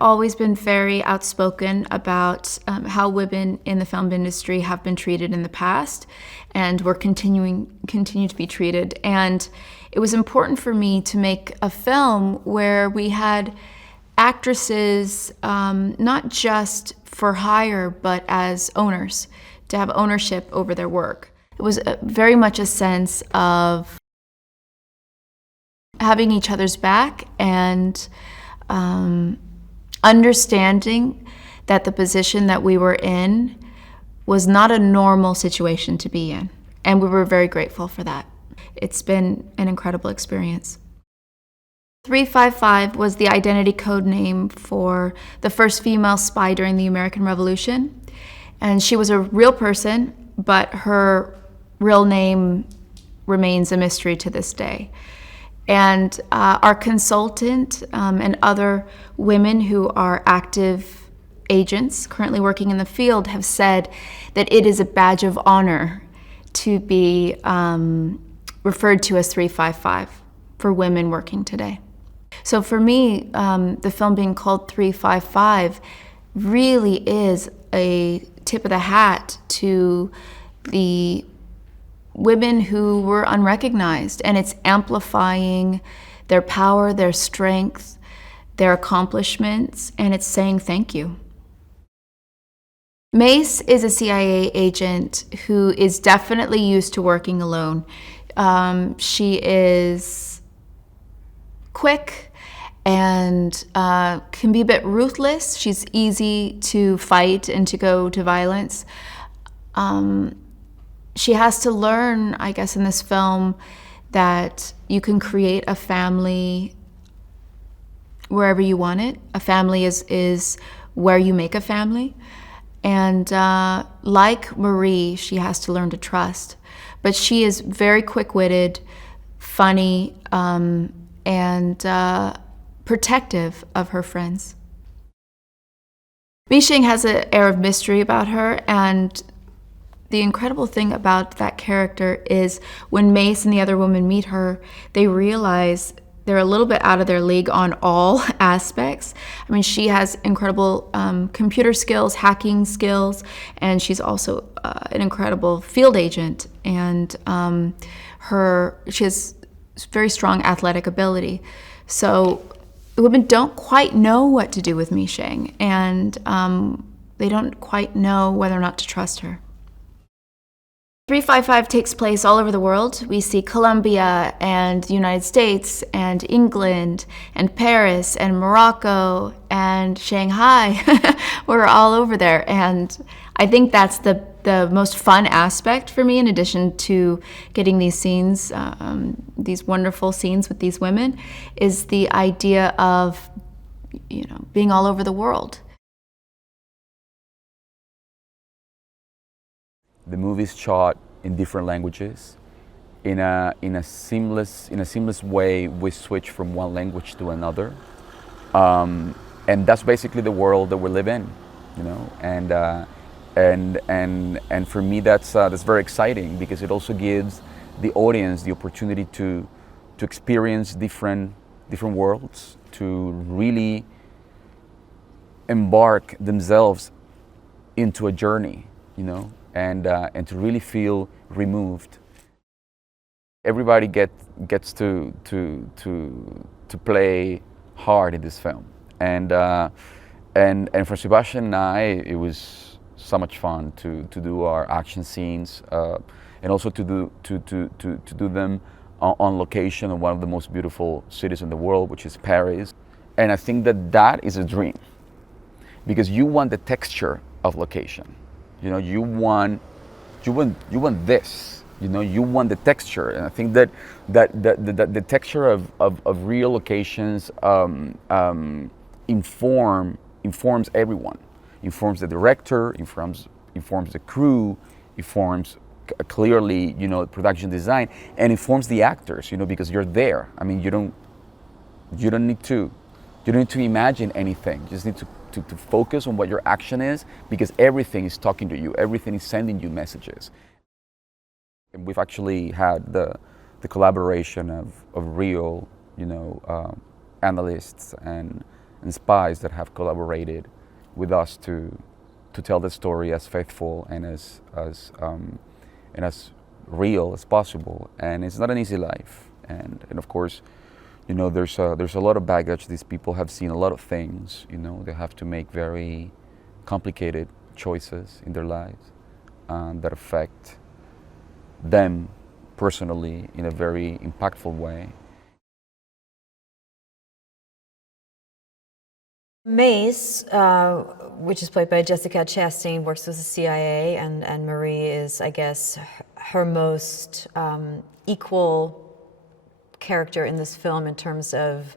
always been very outspoken about how women in the film industry have been treated in the past, and we're continue to be treated. And it was important for me to make a film where we had actresses, not just for hire, but as owners, to have ownership over their work. It was very much a sense of having each other's back and understanding that the position that we were in was not a normal situation to be in. And we were very grateful for that. It's been an incredible experience. 355 was the identity code name for the first female spy during the American Revolution. And she was a real person, but her real name remains a mystery to this day. And our consultant and other women who are active agents currently working in the field have said that it is a badge of honor to be referred to as 355 for women working today. So for me, the film being called 355 really is a tip of the hat to the women who were unrecognized, and it's amplifying their power, their strength, their accomplishments, and it's saying thank you. Mace is a CIA agent who is definitely used to working alone. She is quick and can be a bit ruthless. She's easy to fight and to go to violence. She has to learn, I guess, in this film that you can create a family wherever you want it. A family is where you make a family. And like Marie, she has to learn to trust. But she is very quick-witted, funny, and protective of her friends. Mishing has an air of mystery about her, and the incredible thing about that character is when Mace and the other women meet her, they realize they're a little bit out of their league on all aspects. I mean, she has incredible computer skills, hacking skills, and she's also an incredible field agent. And she has very strong athletic ability. So the women don't quite know what to do with Mishing, and they don't quite know whether or not to trust her. 355 takes place all over the world. We see Colombia and the United States and England and Paris and Morocco and Shanghai. We're all over there. And I think that's the most fun aspect for me, in addition to getting these scenes, these wonderful scenes with these women, is the idea of, being all over the world. The movie is shot in different languages. In a seamless way, we switch from one language to another, and that's basically the world that we live in, And for me, that's very exciting, because it also gives the audience the opportunity to experience different worlds, to really embark themselves into a journey, and to really feel removed. Everybody gets to play hard in this film, and for Sebastian and I, it was so much fun to do our action scenes, and also to do them on location in one of the most beautiful cities in the world, which is Paris. And I think that is a dream, because you want the texture of location. You want this. You want the texture, and I think that the texture of real locations informs everyone. Informs the director, informs the crew, informs clearly production design, and informs the actors. Because you're there. I mean, you don't need to imagine anything. You just need to focus on what your action is, because everything is talking to you, everything is sending you messages. And we've actually had the collaboration of real, analysts and and spies that have collaborated with us to tell the story as faithful and as real as possible. And it's not an easy life. And of course, you know, there's a lot of baggage. These people have seen a lot of things. You know, they have to make very complicated choices in their lives that affect them personally in a very impactful way. Mace, which is played by Jessica Chastain, works with the CIA, and Marie is, I guess, her most equal character in this film in terms of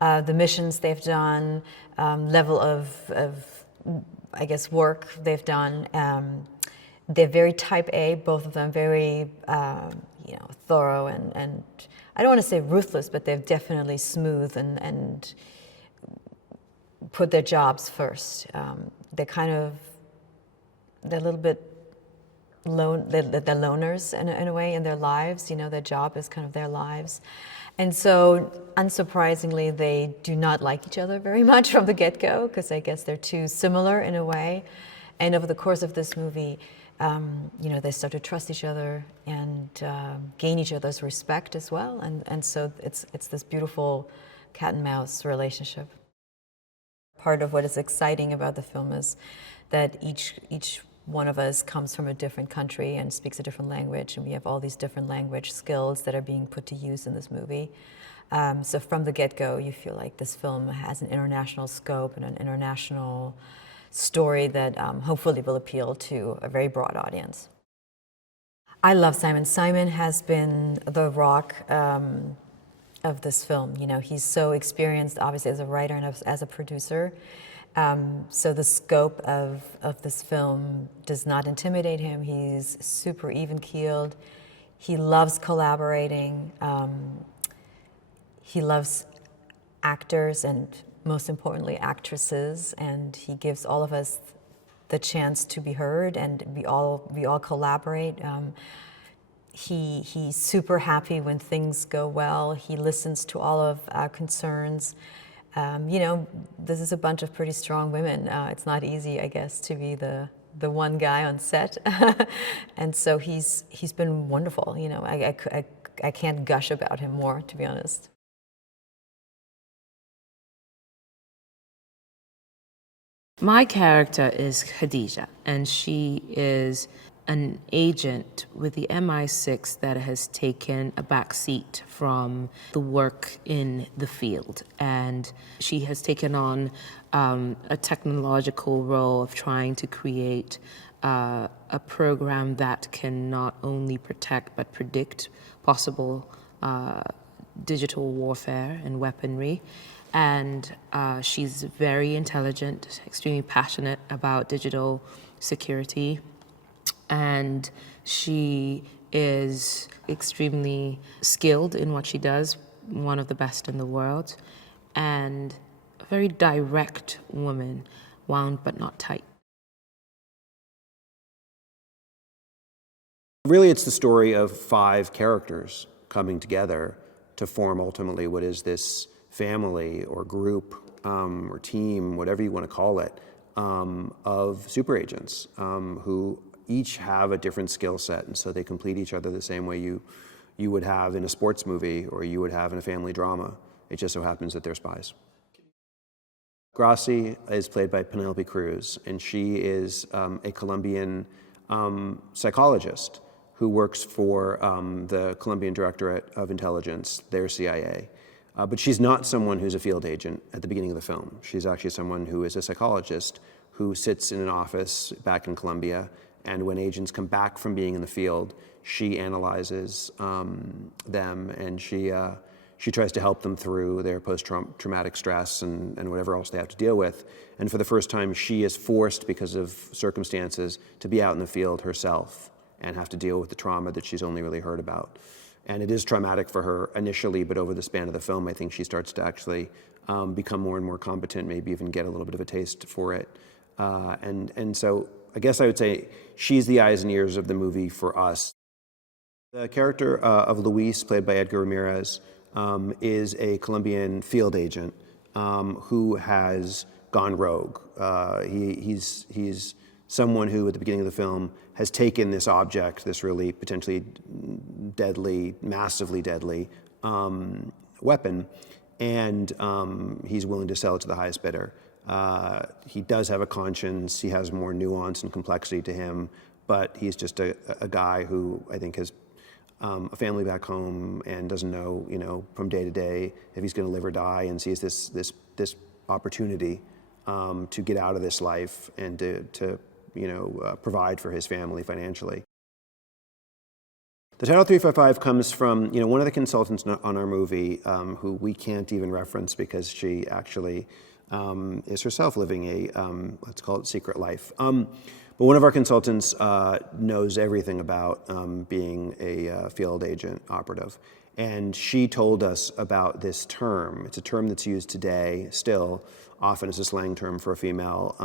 the missions they've done, level of, I guess, work they've done. They're very type A, both of them, very, you know, thorough and I don't want to say ruthless, but they're definitely smooth and put their jobs first. They're a little bit they're loners in a way in their lives. You know, their job is kind of their lives. And so, unsurprisingly, they do not like each other very much from the get-go, because I guess they're too similar in a way. And over the course of this movie, you know, they start to trust each other and gain each other's respect as well. And so it's this beautiful cat and mouse relationship. Part of what is exciting about the film is that each one of us comes from a different country and speaks a different language, and we have all these different language skills that are being put to use in this movie. So from the get-go, you feel like this film has an international scope and an international story that hopefully will appeal to a very broad audience. I love Simon. Simon has been the rock of this film. You know, he's so experienced, obviously, as a writer and as a producer. So the scope of this film does not intimidate him. He's super even-keeled. He loves collaborating. He loves actors and, most importantly, actresses, and he gives all of us the chance to be heard, and we all collaborate. He's super happy when things go well. He listens to all of our concerns. You know, this is a bunch of pretty strong women. It's not easy, I guess, to be the one guy on set. And so he's been wonderful. You know, I can't gush about him more, to be honest. My character is Khadija, and she is an agent with the MI6 that has taken a back seat from the work in the field. And she has taken on a technological role of trying to create a program that can not only protect but predict possible digital warfare and weaponry. And she's very intelligent, extremely passionate about digital security. And she is extremely skilled in what she does, one of the best in the world, and a very direct woman, wound but not tight. Really, it's the story of 5 characters coming together to form ultimately what is this family or group or team, whatever you want to call it, of super agents who each have a different skill set, and so they complete each other the same way you would have in a sports movie or you would have in a family drama. It just so happens that they're spies. Gracie is played by Penélope Cruz, and she is a Colombian psychologist who works for the Colombian Directorate of Intelligence, their CIA. But she's not someone who's a field agent at the beginning of the film. She's actually someone who is a psychologist who sits in an office back in Colombia, and when agents come back from being in the field, she analyzes them, and she tries to help them through their post-traumatic stress and whatever else they have to deal with. And for the first time, she is forced, because of circumstances, to be out in the field herself and have to deal with the trauma that she's only really heard about. And it is traumatic for her initially, but over the span of the film, I think she starts to actually become more and more competent, maybe even get a little bit of a taste for it. And so I guess I would say she's the eyes and ears of the movie for us. The character of Luis, played by Edgar Ramírez, is a Colombian field agent who has gone rogue. He's someone who, at the beginning of the film, has taken this object, this really potentially deadly, massively deadly weapon, and he's willing to sell it to the highest bidder. He does have a conscience. He has more nuance and complexity to him, but he's just a guy who I think has a family back home and doesn't know, from day to day if he's going to live or die, and sees this opportunity to get out of this life and to provide for his family financially. The title 355 comes from one of the consultants on our movie, who we can't even reference because she actually is herself living a, let's call it, secret life. But one of our consultants knows everything about being a field agent operative. And she told us about this term. It's a term that's used today still, often as a slang term for a female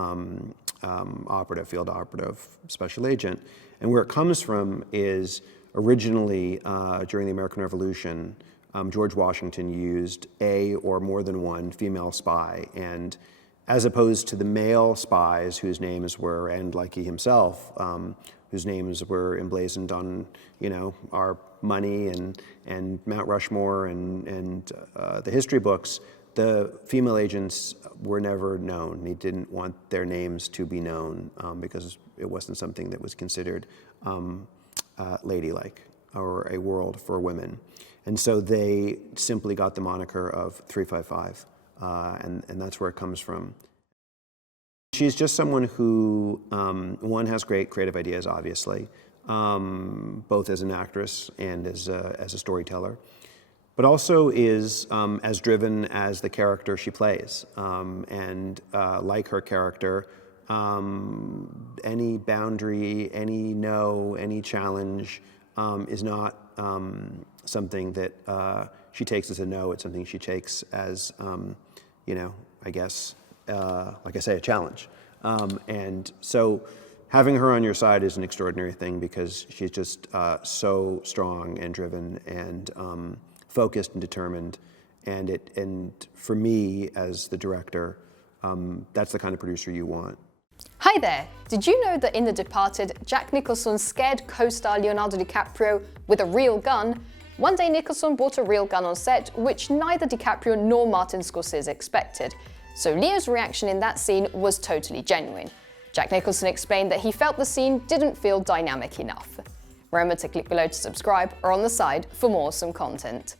operative, field operative, special agent. And where it comes from is originally during the American Revolution, George Washington used a or more than one female spy. And as opposed to the male spies whose names were, and like he himself, whose names were emblazoned on, our money and Mount Rushmore and the history books, the female agents were never known. He didn't want their names to be known because it wasn't something that was considered ladylike or a world for women. And so they simply got the moniker of 355, and that's where it comes from. She's just someone who, one, has great creative ideas, obviously, both as an actress and as a storyteller, but also is as driven as the character she plays. And like her character, any boundary, any no, any challenge is not something that she takes as a no. It's something she takes as, I guess, like I say, a challenge. And so having her on your side is an extraordinary thing because she's just so strong and driven and focused and determined. And for me, as the director, that's the kind of producer you want. Hi there! Did you know that in The Departed, Jack Nicholson scared co-star Leonardo DiCaprio with a real gun? One day Nicholson bought a real gun on set, which neither DiCaprio nor Martin Scorsese expected. So Leo's reaction in that scene was totally genuine. Jack Nicholson explained that he felt the scene didn't feel dynamic enough. Remember to click below to subscribe or on the side for more awesome content.